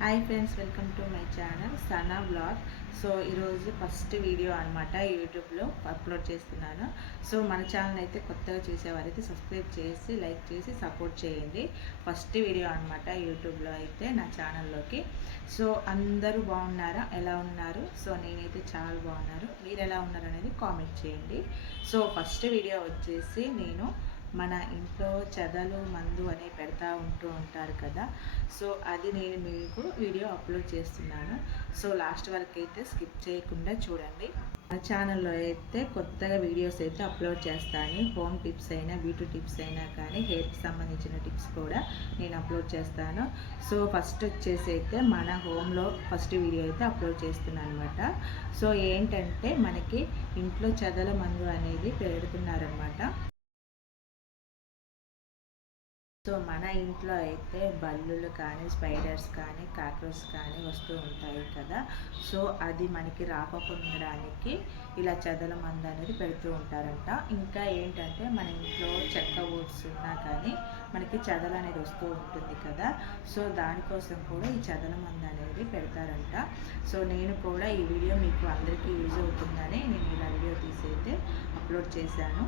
Hi friends welcome to my channel Sana blog so ఈరోజు first video అనమాట యూట్యూబ్లో upload చేస్తున్నాను. సో మన ఛానల్ అయితే కొత్తగా చూసేవారైతే సబ్స్క్రైబ్ చేసి లైక్ చేసి సపోర్ట్ చేయండి. ఫస్ట్ వీడియో అనమాట యూట్యూబ్లో అయితే నా ఛానల్లోకి సో అందరూ బాగున్నారా? ఎలా ఉన్నారు? సో నేనైతే చాలా బాగున్నారు మీరు ఎలా ఉన్నారు అనేది కామెంట్ చేయండి. సో ఫస్ట్ వీడియో వచ్చేసి నేను మన ఇంట్లో చెదలు మందు అని పెడతా ఉంటూ ఉంటారు కదా. సో అది నేను మీకు వీడియో అప్లోడ్ చేస్తున్నాను. సో లాస్ట్ వరకు అయితే స్కిప్ చేయకుండా చూడండి. మన ఛానల్లో అయితే కొత్తగా వీడియోస్ అయితే అప్లోడ్ చేస్తాను. హోమ్ టిప్స్ అయినా బ్యూటీ టిప్స్ అయినా కానీ హెయిర్కి సంబంధించిన టిప్స్ కూడా నేను అప్లోడ్ చేస్తాను. సో ఫస్ట్ వచ్చేసి అయితే మన హోమ్లో ఫస్ట్ వీడియో అయితే అప్లోడ్ చేస్తున్నాను అనమాట సో ఏంటంటే మనకి ఇంట్లో చెదల మందు అనేది పెడుతున్నారనమాట సో మన ఇంట్లో అయితే బల్లులు కానీ స్పైడర్స్ కానీ కాక్రోచ్ కానీ వస్తూ ఉంటాయి కదా. సో అది మనకి రాకపోవడానికి ఇలా చెదల మందు అనేది పెడుతూ ఉంటారంట. ఇంకా ఏంటంటే మన ఇంట్లో చెక్క ఓట్స్ ఉన్నా కానీ మనకి చెదల అనేది వస్తూ ఉంటుంది కదా. సో దానికోసం కూడా ఈ చెదల మందు అనేది పెడతారంట. సో నేను కూడా ఈ వీడియో మీకు అందరికీ యూజ్ అవుతుందని నేను ఇలా వీడియో తీసి అయితే అప్లోడ్ చేశాను.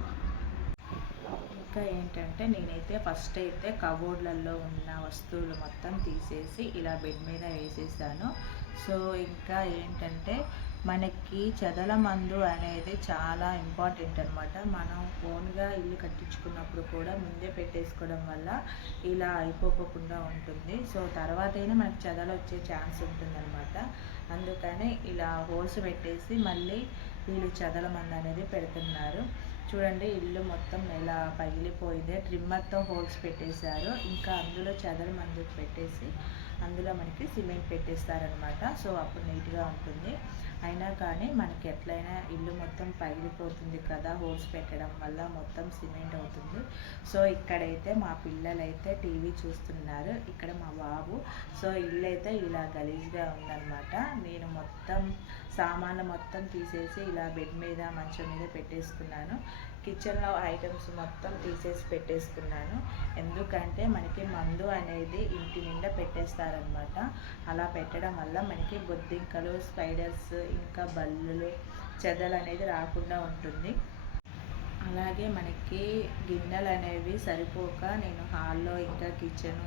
ఇంకా ఏంటంటే నేనైతే ఫస్ట్ అయితే కబోర్డ్లలో ఉన్న వస్తువులు మొత్తం తీసేసి ఇలా బెడ్ మీద వేసేసాను. సో ఇంకా ఏంటంటే మనకి చెదల మందు అనేది చాలా ఇంపార్టెంట్ అనమాట మనం ఓన్గా ఇల్లు కట్టించుకున్నప్పుడు కూడా ముందే పెట్టేసుకోవడం వల్ల ఇలా అయిపోకుండా ఉంటుంది. సో తర్వాత అయినా మనకి చెదలు వచ్చే ఛాన్స్ ఉంటుందన్నమాట. అందుకని ఇలా హోల్స్ పెట్టేసి మళ్ళీ వీళ్ళు చెదల మందు అనేది పెడుతున్నారు. చూడండి ఇల్లు మొత్తం ఇలా పగిలిపోయింది. ట్రిమ్మర్తో హోల్స్ పెట్టేశారు. ఇంకా అందులో చెదల మందుకు పెట్టేసి అందులో మనకి సిమెంట్ పెట్టేస్తారనమాట సో అప్పుడు నీట్గా ఉంటుంది. అయినా కానీ మనకి ఎట్లయినా ఇల్లు మొత్తం పగిలిపోతుంది కదా హోల్స్ పెట్టడం వల్ల మొత్తం సిమెంట్ అవుతుంది. సో ఇక్కడైతే మా పిల్లలైతే టీవీ చూస్తున్నారు. ఇక్కడ మా బాబు. సో ఇల్లు అయితే ఇలా గలీజ్గా ఉందన్నమాట. నేను మొత్తం సామాన్లు మొత్తం తీసేసి ఇలా బెడ్ మీద మంచం మీద పెట్టేసుకున్నాను. కిచెన్లో ఐటమ్స్ మొత్తం తీసేసి పెట్టేసుకున్నాను. ఎందుకంటే మనకి మందు అనేది ఇంటి నిండా పెట్టేస్తారనమాట అలా పెట్టడం వల్ల మనకి బొద్దింకలు స్పైడర్స్ ఇంకా బల్లులు చెదలు అనేది రాకుండా ఉంటుంది. అలాగే మనకి గిన్నెలు అనేవి సరిపోక నేను హాల్లో ఇంకా కిచెను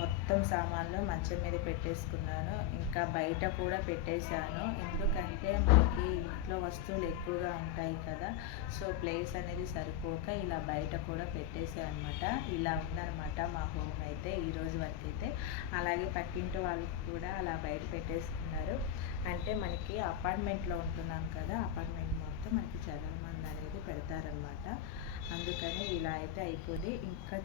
మొత్తం సామాన్లు మంచం మీద పెట్టేసుకున్నాను. ఇంకా బయట కూడా పెట్టేశాను. ఎందుకంటే మనకి ఇంట్లో వస్తువులు ఎక్కువగా ఉంటాయి కదా సో ప్లేస్ అనేది సరిపోక ఇలా బయట కూడా పెట్టేసాను అనమాట ఇలా ఉందనమాట మా హోమ్ అయితే ఈరోజు వరకు అయితే. అలాగే పక్కింటి వాళ్ళు కూడా అలా బయట పెట్టేసుకున్నారు. అంటే మనకి అపార్ట్మెంట్లో ఉంటున్నాం కదా అపార్ట్మెంట్ మొత్తం మనకి చదవమంది అనేది పెడతారనమాట అందుకని ఇలా అయితే అయిపోయింది. ఇంకా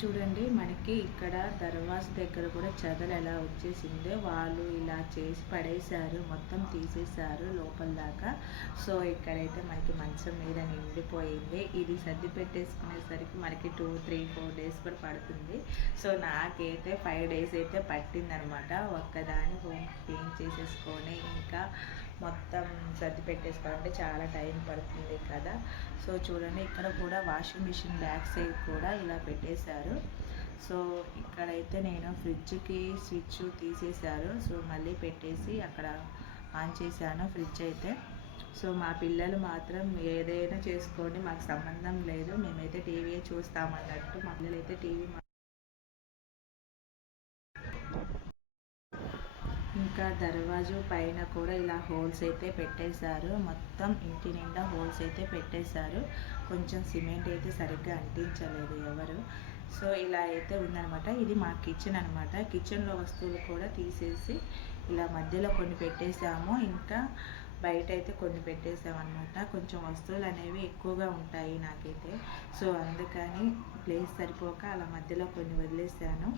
చూడండి మనకి ఇక్కడ దర్వాజ్ దగ్గర కూడా చెదలు ఎలా వచ్చేసిందో వాళ్ళు ఇలా చేసి పడేశారు మొత్తం తీసేశారు లోపల దాకా. సో ఇక్కడైతే మనకి మంచం మీద నిండిపోయింది. ఇది సర్ది పెట్టేసుకునేసరికి మనకి టూ త్రీ ఫోర్ డేస్ కూడా పడుతుంది. సో నాకైతే ఫైవ్ డేస్ అయితే పట్టిందనమాట. ఒక్కదాని హోమ్ క్లీన్ చేసేసుకొని ఇంకా మొత్తం సర్ది పెట్టేసుకోవాలంటే చాలా టైం పడుతుంది కదా. సో చూడండి ఇక్కడ కూడా వాషింగ్ మిషన్ బ్యాక్ సైడ్ కూడా ఇలా పెట్టేశారు. సో ఇక్కడైతే నేను ఫ్రిడ్జ్కి స్విచ్ తీసేశారు. సో మళ్ళీ పెట్టేసి అక్కడ ఆన్ చేశాను ఫ్రిడ్జ్ అయితే. సో మా పిల్లలు మాత్రం ఏదైనా చేసుకోండి మాకు సంబంధం లేదు. మేమైతే టీవీ చూస్తామన్నట్టు మా పిల్లలు అయితే టీవీ ఇంకా దర్వాజు పైన కూడా ఇలా హోల్స్ అయితే పెట్టేశారు. మొత్తం ఇంటి నిండా హోల్స్ అయితే పెట్టేశారు. కొంచెం సిమెంట్ అయితే సరిగ్గా అంటించలేదు ఎవరు. సో ఇలా అయితే ఉందనమాట ఇది మా కిచెన్ అనమాట కిచెన్లో వస్తువులు కూడా తీసేసి ఇలా మధ్యలో కొన్ని పెట్టేసాము ఇంకా బయట అయితే కొన్ని పెట్టేసామన్నమాట కొంచెం వస్తువులు అనేవి ఎక్కువగా ఉంటాయి నాకైతే. సో అందుకని ప్లేస్ సరిపోక అలా మధ్యలో కొన్ని వదిలేసాను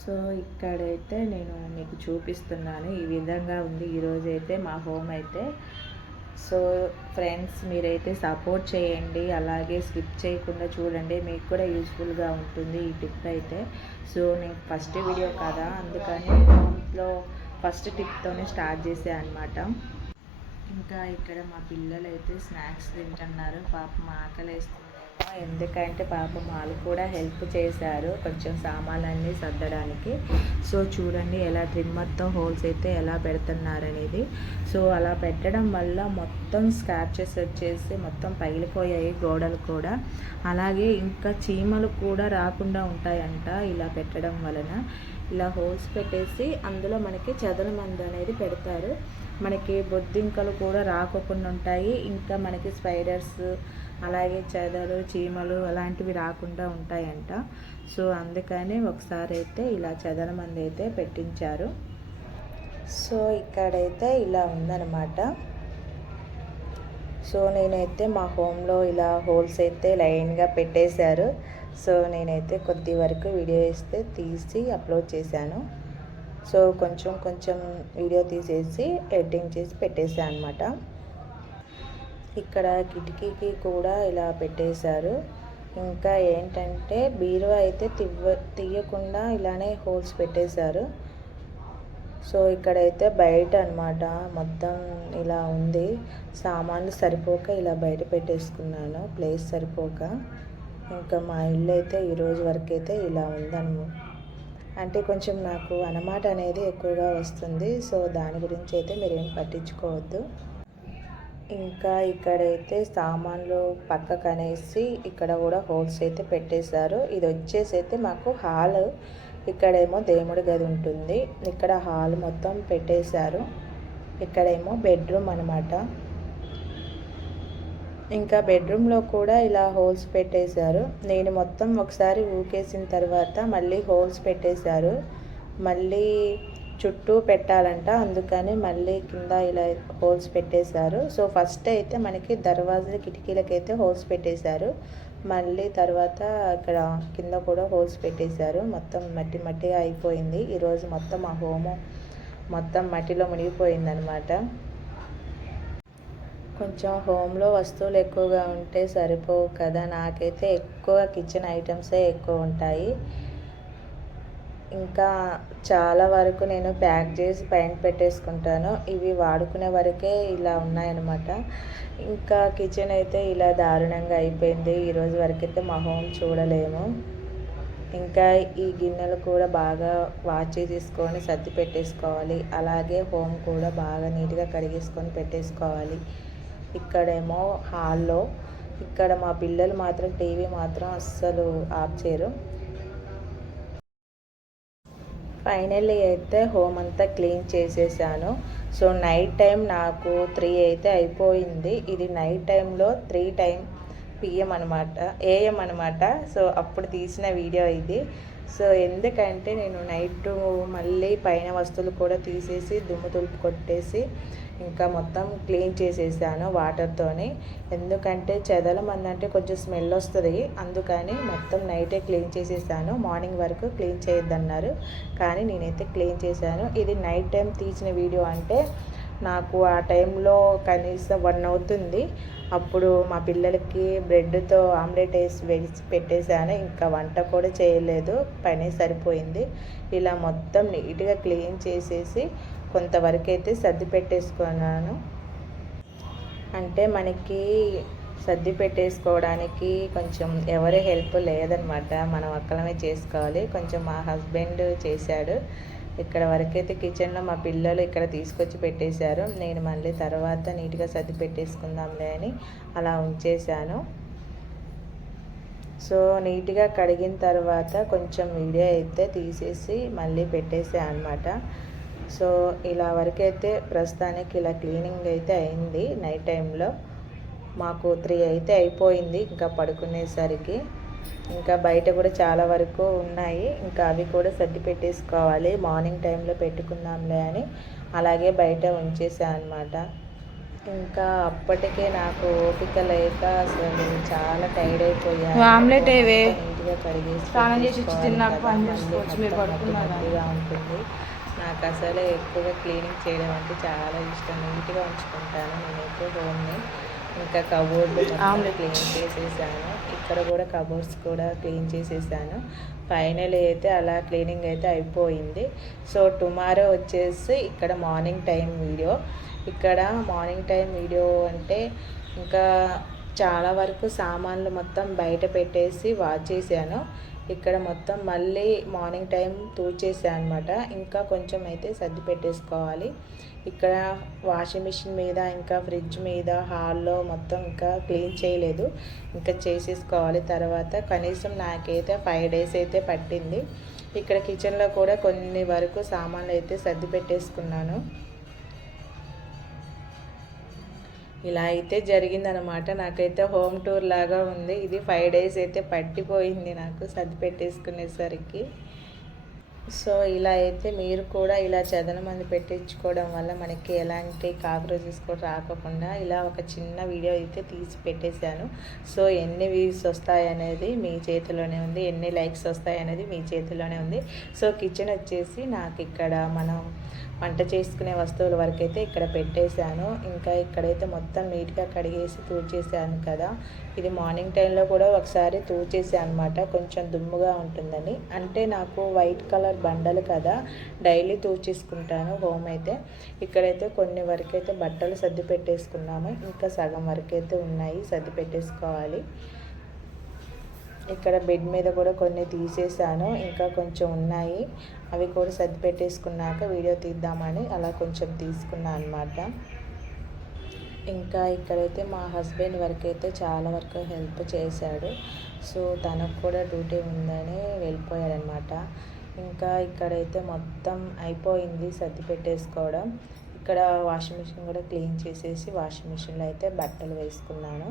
సో ఇక్కడైతే నేను మీకు చూపిస్తున్నాను. ఈ విధంగా ఉంది. ఈరోజు అయితే మా హోమ్ అయితే. సో ఫ్రెండ్స్ మీరైతే సపోర్ట్ చేయండి. అలాగే స్కిప్ చేయకుండా చూడండి. మీకు కూడా యూస్ఫుల్గా ఉంటుంది ఈ టిప్ అయితే. సో నేను ఫస్ట్ వీడియో కదా అందుకని హోమ్లో ఫస్ట్ టిప్తోనే స్టార్ట్ చేసే అనమాట ఇంకా ఇక్కడ మా పిల్లలు అయితే స్నాక్స్ తింటున్నారు. పాప ఆకలి ఎందుకంటే పాపం వాళ్ళు కూడా హెల్ప్ చేశారు. కొంచెం సామాన్లన్నీ సర్దడానికి. సో చూడండి ఎలా ట్రిమ్మర్తో హోల్స్ అయితే ఎలా పెడుతున్నారనేది సో అలా పెట్టడం వల్ల మొత్తం స్క్రాచెస్ వచ్చేసి మొత్తం పగిలిపోయాయి గోడలు కూడా. అలాగే ఇంకా చీమలు కూడా రాకుండా ఉంటాయంట ఇలా పెట్టడం వలన. ఇలా హోల్స్ పెట్టేసి అందులో మనకి చదల మందు అనేది పెడతారు. మనకి బొద్దింకలు కూడా రాకోకుండా ఉంటాయి. ఇంకా మనకి స్పైడర్స్ అలాగే చెదలు చీమలు అలాంటివి రాకుండా ఉంటాయంట. సో అందుకని ఒకసారి అయితే ఇలా చెదల మంది అయితే పెట్టించారు. సో ఇక్కడైతే ఇలా ఉందన్నమాట. సో నేనైతే మా హోమ్లో ఇలా హోల్స్ అయితే లైన్గా పెట్టేశారు. సో నేనైతే కొద్ది వరకు వీడియో ఇస్తే తీసి అప్లోడ్ చేశాను. సో కొంచెం కొంచెం వీడియో తీసేసి ఎడిటింగ్ చేసి పెట్టేశాను అనమాట ఇక్కడ కిటికీకి కూడా ఇలా పెట్టేశారు. ఇంకా ఏంటంటే బీరువా అయితే తివ్వ తీయకుండా ఇలానే హోల్స్ పెట్టేశారు. సో ఇక్కడైతే బయట అనమాట మొత్తం ఇలా ఉంది. సామాన్లు సరిపోక ఇలా బయట పెట్టేసుకున్నాను ప్లేస్ సరిపోక. ఇంకా మా ఇల్లు అయితే ఈరోజు వరకు అయితే ఇలా ఉందను అంటే కొంచెం నాకు అనమాట అనేది ఎక్కువగా వస్తుంది. సో దాని గురించి అయితే మీరేం పట్టించుకోవద్దు. ఇంకా ఇక్కడైతే సామాన్లు పక్కకు అనేసి ఇక్కడ కూడా హోల్స్ అయితే పెట్టేశారు. ఇది వచ్చేసి అయితే మాకు హాల్. ఇక్కడేమో దేవుడి గది ఉంటుంది. ఇక్కడ హాల్ మొత్తం పెట్టేశారు. ఇక్కడేమో బెడ్రూమ్ అనమాట ఇంకా బెడ్రూమ్లో కూడా ఇలా హోల్స్ పెట్టేశారు. నేను మొత్తం ఒకసారి ఊకేసిన తర్వాత మళ్ళీ హోల్స్ పెట్టేశారు. మళ్ళీ చుట్టూ పెట్టాలంట. అందుకని మళ్ళీ కింద ఇలా హోల్స్ పెట్టేశారు. సో ఫస్ట్ అయితే మనకి దర్వాజా కిటికీలకైతే హోల్స్ పెట్టేశారు. మళ్ళీ తర్వాత ఇక్కడ కింద కూడా హోల్స్ పెట్టేశారు. మొత్తం మట్టి మట్టి అయిపోయింది. ఈరోజు మొత్తం ఆ హోము మొత్తం మట్టిలో మునిగిపోయిందనమాట కొంచెం హోమ్లో వస్తువులు ఎక్కువగా ఉంటే సరిపోవు కదా. నాకైతే ఎక్కువ కిచెన్ ఐటమ్సే ఎక్కువ ఉంటాయి. ఇంకా చాలా వరకు నేను ప్యాక్ చేసి పైన పెట్టేసుకుంటాను. ఇవి వాడుకునే వరకే ఇలా ఉన్నాయన్నమాట. ఇంకా కిచెన్ అయితే ఇలా దారుణంగా అయిపోయింది. ఈరోజు వరకైతే మా హోమ్ చూడలేము. ఇంకా ఈ గిన్నెలు కూడా బాగా వాచ్ తీసుకొని సర్ది పెట్టేసుకోవాలి. అలాగే హోమ్ కూడా బాగా నీట్గా కడిగేసుకొని పెట్టేసుకోవాలి. ఇక్కడేమో హాల్లో ఇక్కడ మా పిల్లలు మాత్రం టీవీ మాత్రం అస్సలు ఆఫ్ చేయరు. ఫైనల్లీ అయితే హోమ్ అంతా క్లీన్ చేసేసాను. సో నైట్ టైం నాకు త్రీ అయితే అయిపోయింది. ఇది నైట్ టైంలో త్రీ టైం పిఎం అనమాట ఏఎం అనమాట సో అప్పుడు తీసిన వీడియో ఇది. సో ఎందుకంటే నేను నైట్ మళ్ళీ పైన వస్తువులు కూడా తీసేసి దుమ్ము తులుపు కొట్టేసి ఇంకా మొత్తం క్లీన్ చేసేసాను వాటర్తోని. ఎందుకంటే చెదల మంది అంటే కొంచెం స్మెల్ వస్తుంది. అందుకని మొత్తం నైటే క్లీన్ చేసేసాను. మార్నింగ్ వరకు క్లీన్ చేయొద్దన్నారు. కానీ నేనైతే క్లీన్ చేశాను. ఇది నైట్ టైం తీసిన వీడియో అంటే నాకు ఆ టైంలో కనీసం వన్ అవుతుంది. అప్పుడు మా పిల్లలకి బ్రెడ్తో ఆమ్లెట్ వేసి వేసి పెట్టేశాను. ఇంకా వంట కూడా చేయలేదు. పని సరిపోయింది. ఇలా మొత్తం నీట్గా క్లీన్ చేసేసి కొంతవరకు అయితే సర్ది పెట్టేసుకున్నాను. అంటే మనకి సర్ది పెట్టేసుకోవడానికి కొంచెం ఎవరి హెల్ప్ లేదనమాట. మనం ఒక్కలమే చేసుకోవాలి. కొంచెం మా హస్బెండ్ చేశాడు. ఇక్కడ వరకైతే కిచెన్లో మా పిల్లలు ఇక్కడ తీసుకొచ్చి పెట్టేశారు. నేను మళ్ళీ తర్వాత నీట్గా సర్ది పెట్టేసుకుందాంలే అని అలా ఉంచేశాను. సో నీట్గా కడిగిన తర్వాత కొంచెం వీడియో అయితే తీసేసి మళ్ళీ పెట్టేసాను అనమాట సో ఇలా వరకైతే ప్రస్తుతానికి ఇలా క్లీనింగ్ అయితే అయింది నైట్ టైంలో. మాకు త్రీ అయితే అయిపోయింది ఇంకా పడుకునేసరికి. ఇంకా బయట కూడా చాలా వరకు ఉన్నాయి ఇంకా అవి కూడా సర్ది పెట్టేసుకోవాలి మార్నింగ్ టైంలో పెట్టుకుందాంలే అని అలాగే బయట ఉంచేసాను అనమాట ఇంకా అప్పటికే నాకు ఓపిక లేక అసలు చాలా టైర్డ్ అయిపోయాను. ఆమ్లెట్ నీట్గా కడిగేసి స్నానం చేసి తిన్నాక ఉంటుంది. నాకు అసలు ఎక్కువగా క్లీనింగ్ చేయడం అంటే చాలా ఇష్టం. నీట్గా ఉంచుకుంటాను. నేనైతే హోమ్ని ఇంకా కబోర్డ్. క్లీన్ చేసేసాను. ఇక్కడ కూడా కబోర్డ్స్ కూడా క్లీన్ చేసేసాను. ఫైనల్ అయితే అలా క్లీనింగ్ అయితే అయిపోయింది. సో టుమారో వచ్చేసి ఇక్కడ మార్నింగ్ టైం వీడియో. ఇక్కడ మార్నింగ్ టైం వీడియో అంటే ఇంకా చాలా వరకు సామాన్లు మొత్తం బయట పెట్టేసి వాచ్ చేశాను. ఇక్కడ మొత్తం మళ్ళీ మార్నింగ్ టైం తూచేసాను అనమాట ఇంకా కొంచెం అయితే సర్ది పెట్టేసుకోవాలి ఇక్కడ వాషింగ్ మిషన్ మీద ఇంకా ఫ్రిడ్జ్ మీద హాల్లో మొత్తం ఇంకా క్లీన్ చేయలేదు. ఇంకా చేసేసుకోవాలి. తర్వాత కనీసం నాకైతే ఫైవ్ డేస్ అయితే పట్టింది. ఇక్కడ కిచెన్లో కూడా కొన్ని వరకు సామాన్లు అయితే సర్ది పెట్టేసుకున్నాను ఇలా అయితే జరిగిందనమాట నాకైతే హోమ్ టూర్ లాగా ఉంది. ఇది ఫైవ్ డేస్ అయితే పట్టిపోయింది నాకు సర్ది పెట్టేసుకునేసరికి. సో ఇలా అయితే మీరు కూడా ఇలా చదన మంది పెట్టించుకోవడం వల్ల మనకి ఎలాంటి కాక్రోచెస్ కూడా రాకుండా ఇలా ఒక చిన్న వీడియో అయితే తీసి పెట్టేశాను. సో ఎన్ని వ్యూస్ వస్తాయి అనేది మీ చేతిలోనే ఉంది. ఎన్ని లైక్స్ వస్తాయనేది మీ చేతిలోనే ఉంది. సో కిచెన్ వచ్చేసి నాకు ఇక్కడ మనం వంట చేసుకునే వస్తువుల వరకు అయితే ఇక్కడ పెట్టేశాను. ఇంకా ఇక్కడైతే మొత్తం నీట్గా కడిగేసి తూచేసాను కదా. ఇది మార్నింగ్ టైంలో కూడా ఒకసారి తూచేసాను అనమాట కొంచెం దుమ్ముగా ఉంటుందని. అంటే నాకు వైట్ కలర్ బండలు కదా డైలీ తూచేసుకుంటాను హోమ్ అయితే. ఇక్కడైతే కొన్ని వరకు అయితే బట్టలు సర్ది పెట్టేసుకున్నాము. ఇంకా సగం వరకు అయితే ఉన్నాయి సర్ది పెట్టేసుకోవాలి. ఇక్కడ బెడ్ మీద కూడా కొన్ని తీసేసాను. ఇంకా కొంచెం ఉన్నాయి. అవి కూడా సర్ది పెట్టేసుకున్నాక వీడియో తీద్దామని అలా కొంచెం తీసుకున్నాను అనమాట ఇంకా ఇక్కడైతే మా హస్బెండ్ వరకు అయితే చాలా వరకు హెల్ప్ చేశాడు. సో తనకు కూడా డ్యూటీ ఉందని వెళ్ళిపోయాడనమాట ఇంకా ఇక్కడైతే మొత్తం అయిపోయింది సర్ది పెట్టేసుకోవడం ఇక్కడ వాషింగ్ మిషన్ కూడా క్లీన్ చేసేసి వాషింగ్ మిషన్లో అయితే బట్టలు వేసుకున్నాను.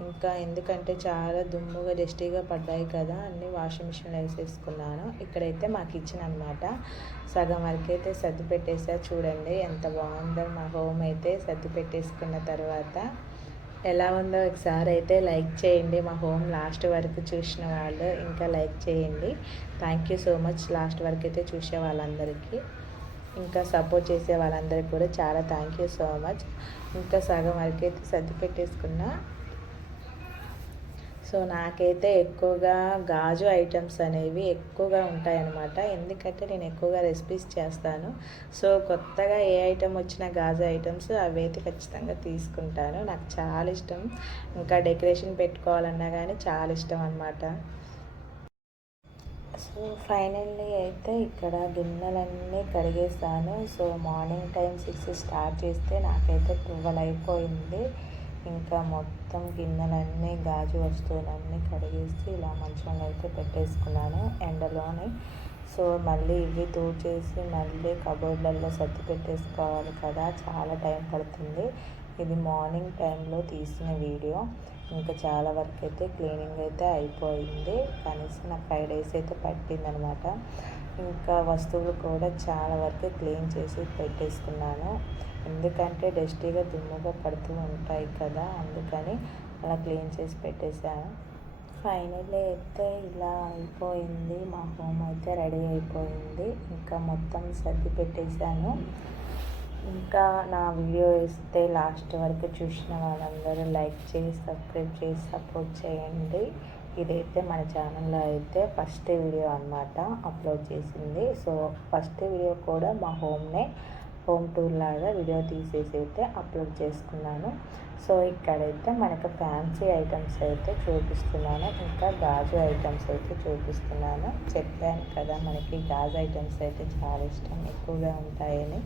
ఇంకా ఎందుకంటే చాలా దుమ్ముగా డస్టీగా పడ్డాయి కదా అన్ని వాషింగ్ మిషన్లో వేసేసుకున్నాను. ఇక్కడైతే మా కిచెన్ అనమాట సగం వరకు అయితే సర్ది పెట్టేసా. చూడండి ఎంత బాగుందో మా హోమ్ అయితే సర్ది పెట్టేసుకున్న తర్వాత. ఎలా ఉందో ఒకసారి అయితే లైక్ చేయండి. మా హోమ్ లాస్ట్ వరకు చూసిన వాళ్ళు ఇంకా లైక్ చేయండి. Thank you so much last వరకు అయితే చూసే వాళ్ళందరికీ. ఇంకా సపోర్ట్ చేసే వాళ్ళందరికీ కూడా చాలా థ్యాంక్ యూ సో మచ్ ఇంకా సగం వరకు అయితే సర్ది పెట్టేసుకున్నా. సో నాకైతే ఎక్కువగా గాజు ఐటమ్స్ అనేవి ఎక్కువగా ఉంటాయన్నమాట. ఎందుకంటే నేను ఎక్కువగా రెసిపీస్ చేస్తాను. సో కొత్తగా ఏ ఐటమ్ వచ్చిన గాజు ఐటమ్స్ అవి అయితే ఖచ్చితంగా తీసుకుంటాను. నాకు చాలా ఇష్టం. ఇంకా డెకరేషన్ పెట్టుకోవాలన్నా కానీ చాలా ఇష్టం అనమాట సో ఫైనల్లీ అయితే ఇక్కడ గిన్నెలన్నీ కడిగేస్తాను. So morning time six start చేస్తే నాకైతే ట్వెల్వ్ అయిపోయింది. ఇంకా మొత్తం గిన్నెలన్నీ గాజు వస్తువులన్నీ కడిగేసి ఇలా మంచంలో అయితే పెట్టేసుకున్నాను ఎండలోని. సో మళ్ళీ ఇవి తూచేసి మళ్ళీ కబోర్డ్లలో సర్ది పెట్టేసుకోవాలి కదా చాలా టైం పడుతుంది. ఇది మార్నింగ్ టైంలో తీసిన వీడియో. ఇంకా చాలా వరకు అయితే క్లీనింగ్ అయితే అయిపోయింది. కనీసం నాకు ఫైవ్ డేస్ అయితే పట్టిందనమాట. ఇంకా వస్తువులు కూడా చాలా వరకు క్లీన్ చేసి పెట్టేసుకున్నాను. ఎందుకంటే డస్టీగా దుమ్ముగా పడుతూ ఉంటాయి కదా అందుకని అలా క్లీన్ చేసి పెట్టేశాను. ఫైనల్లీ అయితే ఇలా అయిపోయింది. మా హోమ్ అయితే రెడీ అయిపోయింది. ఇంకా మొత్తం సర్ది పెట్టేశాను. ఇంకా నా వీడియో ఇస్తే లాస్ట్ వరకు చూసిన వాళ్ళందరూ లైక్ చేసి సబ్స్క్రైబ్ చేసి సపోర్ట్ చేయండి. ఇదైతే మన ఛానల్లో అయితే ఫస్ట్ వీడియో అనమాట అప్లోడ్ చేసింది. సో ఫస్ట్ వీడియో కూడా మా హోమ్నే హోమ్ టూర్ లాగా వీడియో తీసేసి అయితే అప్లోడ్ చేసుకున్నాను. సో ఇక్కడైతే మనకు ఫ్యాన్సీ ఐటమ్స్ అయితే చూపిస్తున్నాను. ఇంకా గాజు ఐటమ్స్ అయితే చూపిస్తున్నాను. చెప్పాను కదా మనకి గాజు ఐటమ్స్ అయితే చాలా ఇష్టం ఎక్కువగా ఉంటాయని.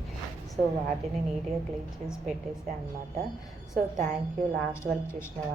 సో వాటిని నీట్గా క్లీన్ చేసి పెట్టేసాయి అనమాట సో థ్యాంక్ యూ. లాస్ట్ వరకు చూసిన